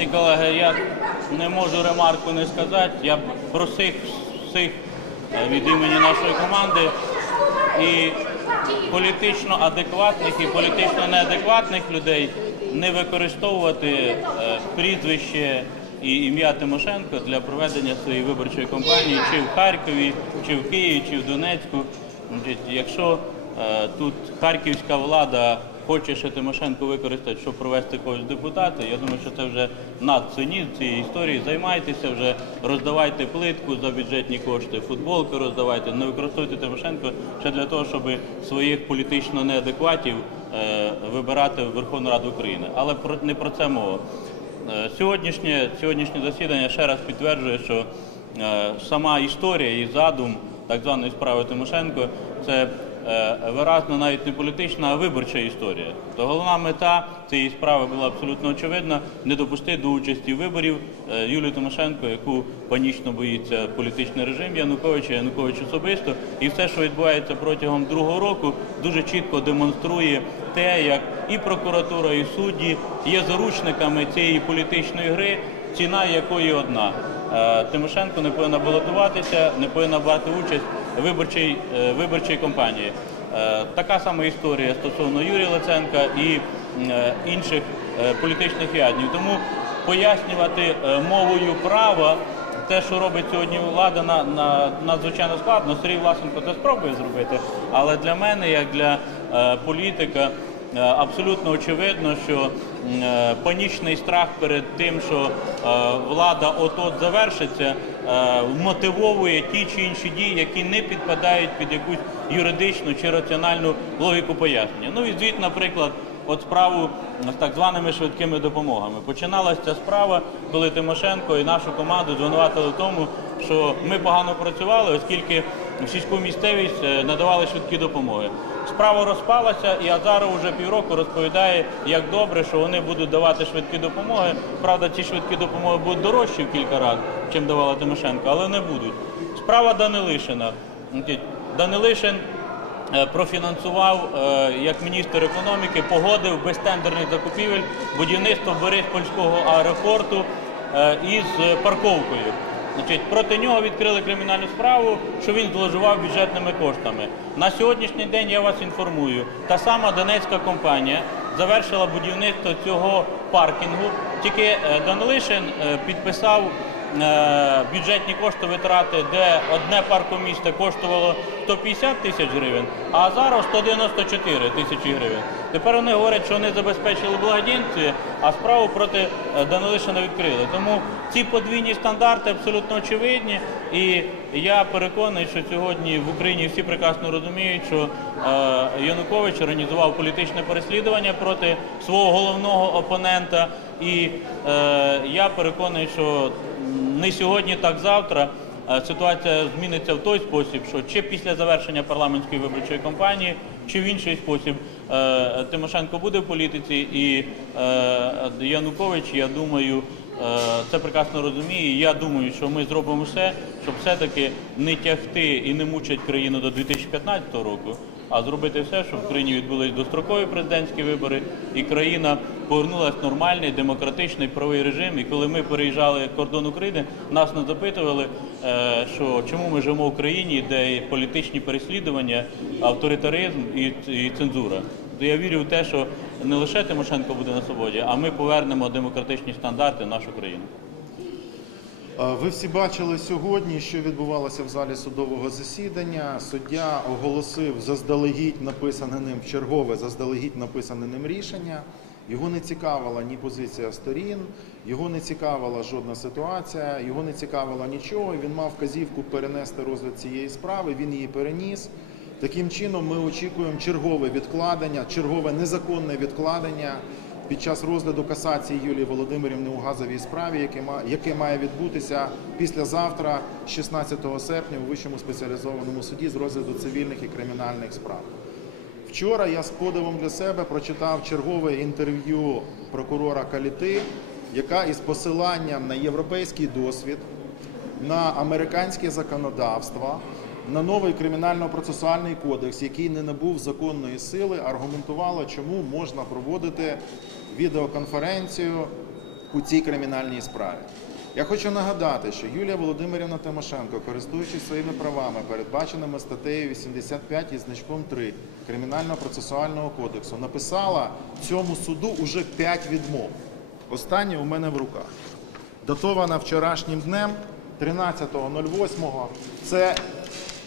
І колеги, я не можу ремарку не сказати. Я просив всіх е, від імені нашої команди і політично адекватних і політично неадекватних людей не використовувати е, прізвище і ім'я Тимошенко для проведення своєї виборчої кампанії чи в Харкові, чи в Києві, чи в Донецьку. Якщо е, тут харківська влада хоче ще Тимошенко використати, щоб провести когось депутата, я думаю, що це вже надцинізм цієї історії. Займайтеся вже, роздавайте плитку за бюджетні кошти, футболки роздавайте, не використовуйте Тимошенко ще для того, щоб своїх політично неадекватів е, вибирати в Верховну Раду України. Але не про це мова. Е, Сьогоднішнє, сьогоднішнє засідання ще раз підтверджує, що е, сама історія і задум так званої справи Тимошенко це виразно навіть не політична, а виборча історія. То головна мета цієї справи була абсолютно очевидна не допустити до участі виборів е, Юлію Тимошенко, яку панічно боїться політичний режим Януковича, Янукович особисто. І все, що відбувається протягом другого року, дуже чітко демонструє те, як і прокуратура, і судді є заручниками цієї політичної гри, ціна якої одна. Е, Тимошенко не повинна балотуватися, не повинна брати участь виборчій, е, виборчій кампанії. Е, Така сама історія стосовно Юрія Луценка і е, інших політичних в'язнів. Тому пояснювати мовою права те, що робить сьогодні влада, на, на, надзвичайно складно. Сергій Власенко це спробує зробити. Але для мене, як для політика, абсолютно очевидно, що е, панічний страх перед тим, що е, влада от-от завершиться, е, мотивовує ті чи інші дії, які не підпадають під якусь юридичну чи раціональну логіку пояснення. Ну і звіт, наприклад. От справу з так званими швидкими допомогами. Починалася ця справа, коли Тимошенко і нашу команду звинуватили в тому, що ми погано працювали, оскільки в сільську місцевість е, надавали швидкі допомоги. Справа розпалася, і Азаров вже півроку розповідає, як добре, що вони будуть давати швидкі допомоги. Правда, ці швидкі допомоги будуть дорожчі в кілька разів, чим давала Тимошенко, але не будуть. Справа Данилишина. Данилишин е, профінансував е, як міністр економіки, погодив без тендерних закупівель будівництво Бориспольського аеропорту е, із парковкою. Значить, проти нього відкрили кримінальну справу, що він зловживав бюджетними коштами. На сьогоднішній день я вас інформую, та сама донецька компанія завершила будівництво цього паркінгу. Тільки е, Данилишин е, підписав е, бюджетні кошти витрати, де одне паркомісце коштувало 150 тисяч гривень, а зараз 194 тисячі гривень. Тепер вони говорять, що вони забезпечили благодійці, а справу проти е, Данилишина відкрили. Тому ці подвійні стандарти абсолютно очевидні. І я переконаний, що сьогодні в Україні всі прекрасно розуміють, що е, Янукович організував політичне переслідування проти свого головного опонента. І е, я переконаний, що не сьогодні, так завтра. Ситуація зміниться в той спосіб, що чи після завершення парламентської виборчої кампанії, чи в інший спосіб Тимошенко буде в політиці, і е, Янукович, я думаю, е, це прекрасно розуміє. Я думаю, що ми зробимо все, щоб все-таки не тягти і не мучити країну до 2015 року, а зробити все, щоб в країні відбулись дострокові президентські вибори, і країна повернулася в нормальний демократичний правовий режим. І коли ми переїжджали кордон України, нас не запитували, е, що чому ми живемо в країні, де є політичні переслідування, авторитаризм і, і цензура. То я вірю в те, що не лише Тимошенко буде на свободі, а ми повернемо демократичні стандарти в нашу країну. А Ви всі бачили сьогодні, що відбувалося в залі судового засідання. Суддя оголосив заздалегідь написане ним чергове заздалегідь написане ним рішення. Його не цікавила ні позиція сторін, його не цікавила жодна ситуація, його не цікавило нічого. Він мав вказівку перенести розгляд цієї справи. Він її переніс. Таким чином, ми очікуємо чергове відкладення, чергове незаконне відкладення під час розгляду касації Юлії Володимирівни у газовій справі, яке має відбутися післязавтра, 16 серпня, у вищому спеціалізованому суді з розгляду цивільних і кримінальних справ. Вчора я з подивом для себе прочитав чергове інтерв'ю прокурора Каліти, яка із посиланням на європейський досвід, на американське законодавство, на новий кримінально-процесуальний кодекс, який не набув законної сили, аргументувала, чому можна проводити відеоконференцію у цій кримінальній справі. Я хочу нагадати, що Юлія Володимирівна Тимошенко, користуючись своїми правами, передбаченими статтею 85 і значком 3 Кримінального процесуального кодексу, написала цьому суду уже 5 відмов. Останнє у мене в руках. Датована вчорашнім днем 13.08. Це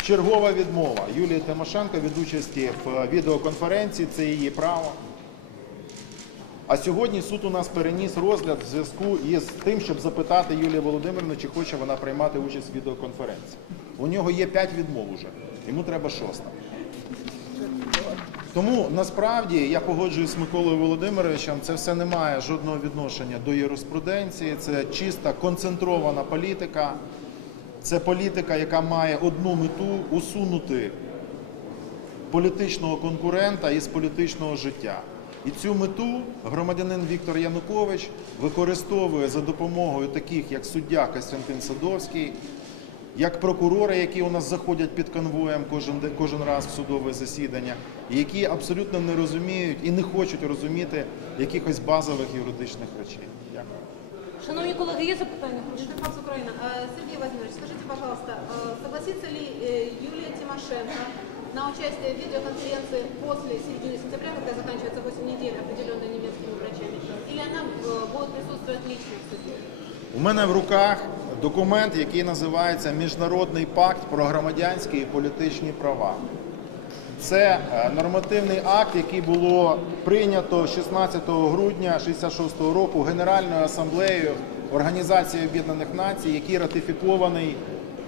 чергова відмова Юлії Тимошенко від участі в відеоконференції. Це її право. А сьогодні суд у нас переніс розгляд в зв'язку із тим, щоб запитати Юлію Володимирівну, чи хоче вона приймати участь в відеоконференції. У нього є п'ять відмов уже, йому треба шоста. Тому насправді я погоджуюсь з Миколою Володимировичем, це все не має жодного відношення до юриспруденції, це чиста концентрована політика. Це політика, яка має одну мету усунути політичного конкурента із політичного життя. І цю мету громадянин Віктор Янукович використовує за допомогою таких, як суддя Костянтин Садовський, як прокурори, які у нас заходять під конвоєм кожен, кожен раз в судове засідання, які абсолютно не розуміють і не хочуть розуміти якихось базових юридичних речей. Дякую. Шановні колеги, є запитання? Прошу. Интерфакс Украина. А, Сергей Владимирович, скажите, пожалуйста, а, согласится ли э, Юлия Тимошенко на участие в видеоконференции после середины сентября, когда заканчивается 8 недель, определенной немецкими врачами, или она э, будет присутствовать лично в суде? У мене в руках документ, який називається Міжнародний пакт про громадянські і політичні права. Це е, нормативний акт, який було прийнято 16 грудня 66 року Генеральною асамблеєю Організації Об'єднаних Націй, який ратифікований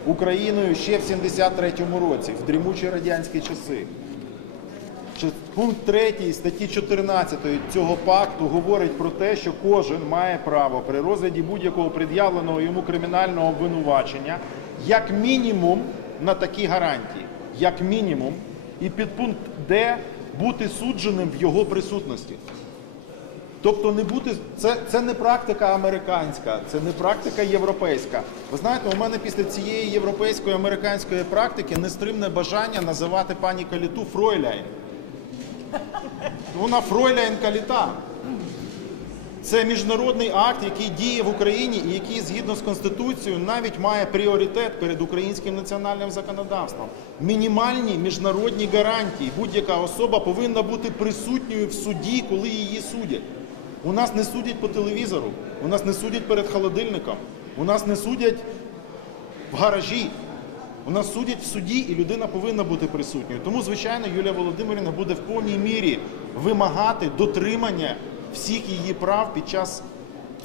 Україною ще в 73-му році, в дрімучі радянські часи. Пункт 3 статті 14 цього пакту говорить про те, що кожен має право при розгляді будь-якого пред'явленого йому кримінального обвинувачення як мінімум на такі гарантії, як мінімум, і підпункт Д бути судженим в його присутності. Тобто не бути це, це не практика американська, це не практика європейська. Ви знаєте, у мене після цієї європейської американської практики нестримне бажання називати пані Каліту Фройляйн. Вона Фройляйн Каліта. Це міжнародний акт, який діє в Україні і який згідно з Конституцією навіть має пріоритет перед українським національним законодавством. Мінімальні міжнародні гарантії. Будь-яка особа повинна бути присутньою в суді, коли її судять. У нас не судять по телевізору, у нас не судять перед холодильником, у нас не судять в гаражі. У нас судять в суді, і людина повинна бути присутньою. Тому, звичайно, Юлія Володимирівна буде в повній мірі вимагати дотримання всіх її прав під час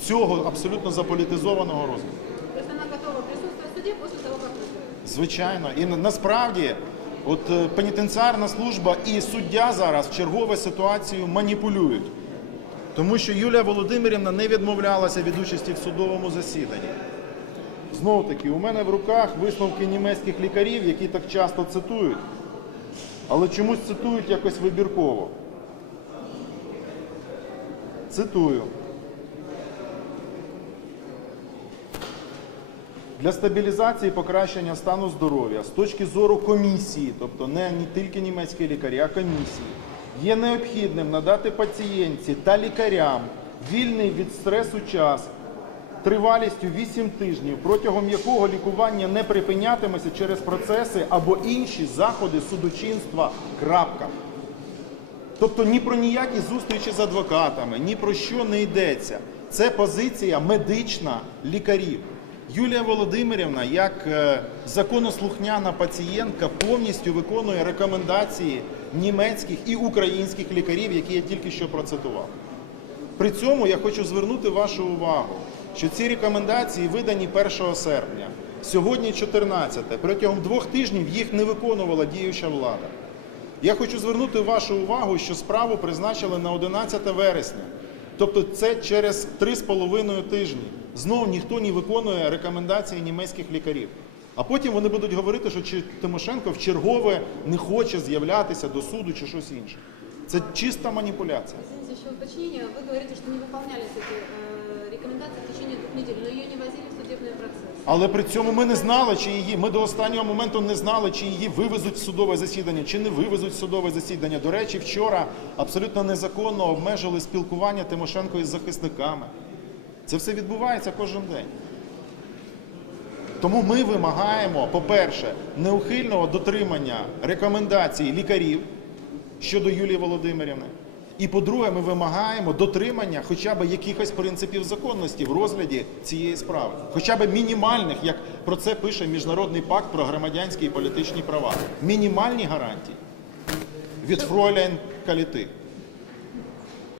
цього абсолютно заполітизованого розвитку. То есть готова присутствовать в суде после того, как вы Звичайно, і насправді, от е, пенітенціарна служба і суддя зараз в чергове ситуацію маніпулюють. Тому що Юлія Володимирівна не відмовлялася від участі в судовому засіданні. Знову таки, у мене в руках висновки німецьких лікарів, які так часто цитують, але чомусь цитують якось вибірково. Цитую. Для стабілізації і покращення стану здоров'я з точки зору комісії, тобто не тільки німецькі лікарі, а комісії, є необхідним надати пацієнтці та лікарям вільний від стресу час тривалістю 8 тижнів, протягом якого лікування не припинятиметься через процеси або інші заходи судочинства. Крапка. Тобто ні про ніякі зустрічі з адвокатами, ні про що не йдеться. Це позиція медична лікарів. Юлія Володимирівна, як е, законослухняна пацієнтка, повністю виконує рекомендації німецьких і українських лікарів, які я тільки що процитував. При цьому я хочу звернути вашу увагу, що ці рекомендації видані 1 серпня. Сьогодні 14. Протягом двох тижнів їх не виконувала діюча влада. Я хочу звернути вашу увагу, що справу призначили на 11 вересня. Тобто це через 3,5 тижні. Знову ніхто не виконує рекомендації німецьких лікарів. А потім вони будуть говорити, що чи- Тимошенко в чергове не хоче з'являтися до суду чи щось інше. Це чиста маніпуляція. Извините, еще уточнение. Вы говорите, что не выполнялись эти э, рекомендации в течение двух недель, но ее не возили в судебный процесс. Але при цьому ми не знали, чи її. Ми до останнього моменту не знали, чи її вивезуть в судове засідання, чи не вивезуть в судове засідання. До речі, вчора абсолютно незаконно обмежили спілкування Тимошенко із захисниками. Це все відбувається кожен день. Тому ми вимагаємо, по-перше, неухильного дотримання рекомендацій лікарів щодо Юлії Володимирівни. І по-друге, ми вимагаємо дотримання хоча б якихось принципів законності в розгляді цієї справи, хоча б мінімальних, як про це пише Міжнародний пакт про громадянські і політичні права. Мінімальні гарантії від Фройлен Каліти.